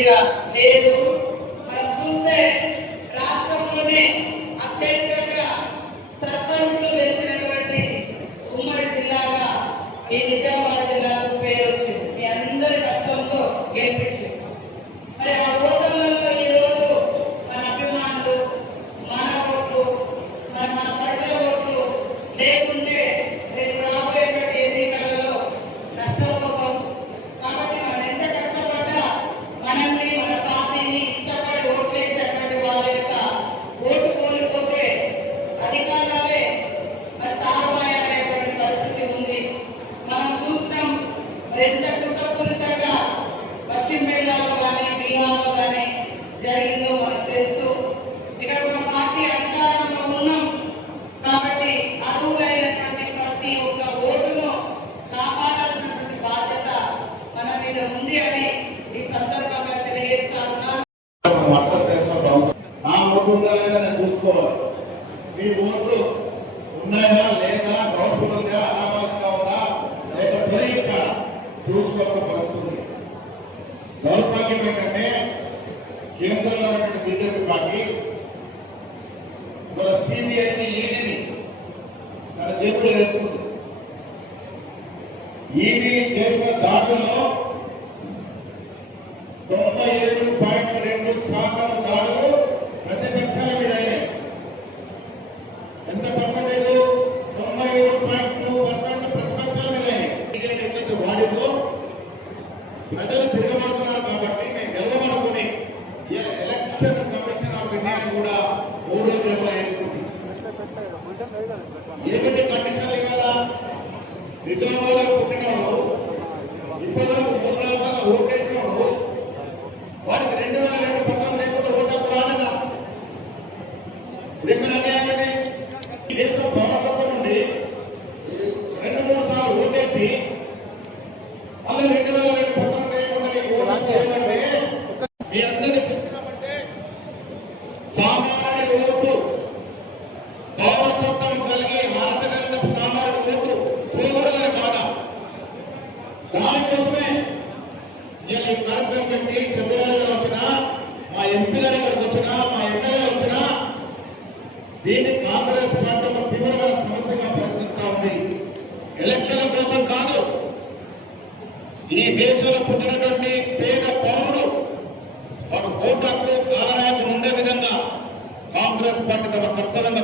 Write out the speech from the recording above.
కొద్దిగా లేదు. మనం చూస్తే రాష్ట్రంలోనే అత్యధికంగా సర్పంచ్లు వేసినటువంటి ఉమ్మడి జిల్లాగా ఈ నిజామాబాద్ జిల్లాకు పేరు వచ్చింది. మీ అందరి కష్టంతో గెలిపించింది. మరి ఆ ఓటర్లలో ఈరోజు మన అభిమానులు, మన ఓట్లు, మన ప్రజల ఓట్లు లేకుంటే రేపు రాబోయేటువంటి ఎన్నికలలో నష్టపోతాం. కాబట్టి మనం ఎంత కష్టపడ్డా మనల్ని, మన పార్టీని ఇష్టపడి ఓట్లేసేటువంటి వాళ్ళ యొక్క ఓటు కోల్పోతే అధికారాలే మరి తారుమాయమైనటువంటి పరిస్థితి ఉంది. మనం చూసినాం ఎంత కుట్రపూరితంగా పశ్చిమ బెంగాల్లో కానీ బీహార్లో కానీ జరిగిందో మనకు తెలుసు. ఇక్కడ మన పార్టీ అధికారంలో ఉన్నాం కాబట్టి అర్హులైనటువంటి ప్రతి ఒక్క ఓటును కాపాడాల్సినటువంటి బాధ్యత మన మీద ఉంది అని ఈ సందర్భంగా తెలియజేస్తా ఉన్నాను. నా ఓటు ఉందా లేదా నేను చూసుకోవాలి. మీ ఓట్లు ఉన్నాయా లేదా, డౌట్ఫుల్ ఉందా, అనామకంగా ఉందా, లేకపోతే ఇక్కడ చూసుకోవాల్సిన పరిస్థితి. దౌర్భాగ్యం ఏంటంటే కేంద్రంలో ఉన్నటువంటి బీజేపీ పార్టీ మన సిబిఐని, ఈడీని తన జేబులో వేసుకుంది. ఈడీ చేసిన దాడుల్లో 97.2% దాడులు ప్రతిపక్షాల మీద అయినాయి. ఎంత పర్సెంటేజ్? 97.2% ప్రతిపక్షాల మీద అయినాయి. వాడిలో ప్రజలు తిరగబడుతున్నారు కాబట్టి మేము గెలవబడుకుని ఎలక్షన్ కమిషన్ ఆఫ్ ఇండియాని కూడా 3 రోజుల్లో వేసుకుంటుంది. ఏమిటి కండిషన్లు ఇవ్వాలా? నిజామాబాద్లో పుట్టినవాడు, ఇప్పటివరకు 3 రాష్ట్రాలు ఓటేసినవాడు, వాడికి 2002 పత్రం లేకుండా ఓటకు రాదన్నా. ఇక్కడ అన్యాయమని ఈ దేశం పౌరసత్వం నుండి 2-3 సార్లు ఓటేసి మళ్ళీ 2002 పత్రం లేకుండా మీకు ఓటు చేయాలంటే మీ అందరినీ పుట్టినామంటే సామాన్య ఓటు, పౌరసత్వం కలిగి అర్హత కలిగిన సామాన్య ఓటు పోకూడదని బాధ. దానికోసమే నేను ఈ కార్యక్రమం పెట్టి శిబిరాలు వచ్చినా, మా ఎంపీ గారి ఇక్కడికి వచ్చినా, మా ఎమ్మెల్యేలు వచ్చినా దీన్ని కాంగ్రెస్ పార్టీ ఒక తీవ్రమైన సమస్యగా పరిగణిస్తూ ఉంది. ఎలక్షన్ల కోసం కాదు, ఈ దేశంలో పుట్టినటువంటి పేద పౌరుడు ఒక ఓటు హక్కు కాలరాయకు ఉండే విధంగా కాంగ్రెస్ పార్టీ తమ కర్తవ్యంగా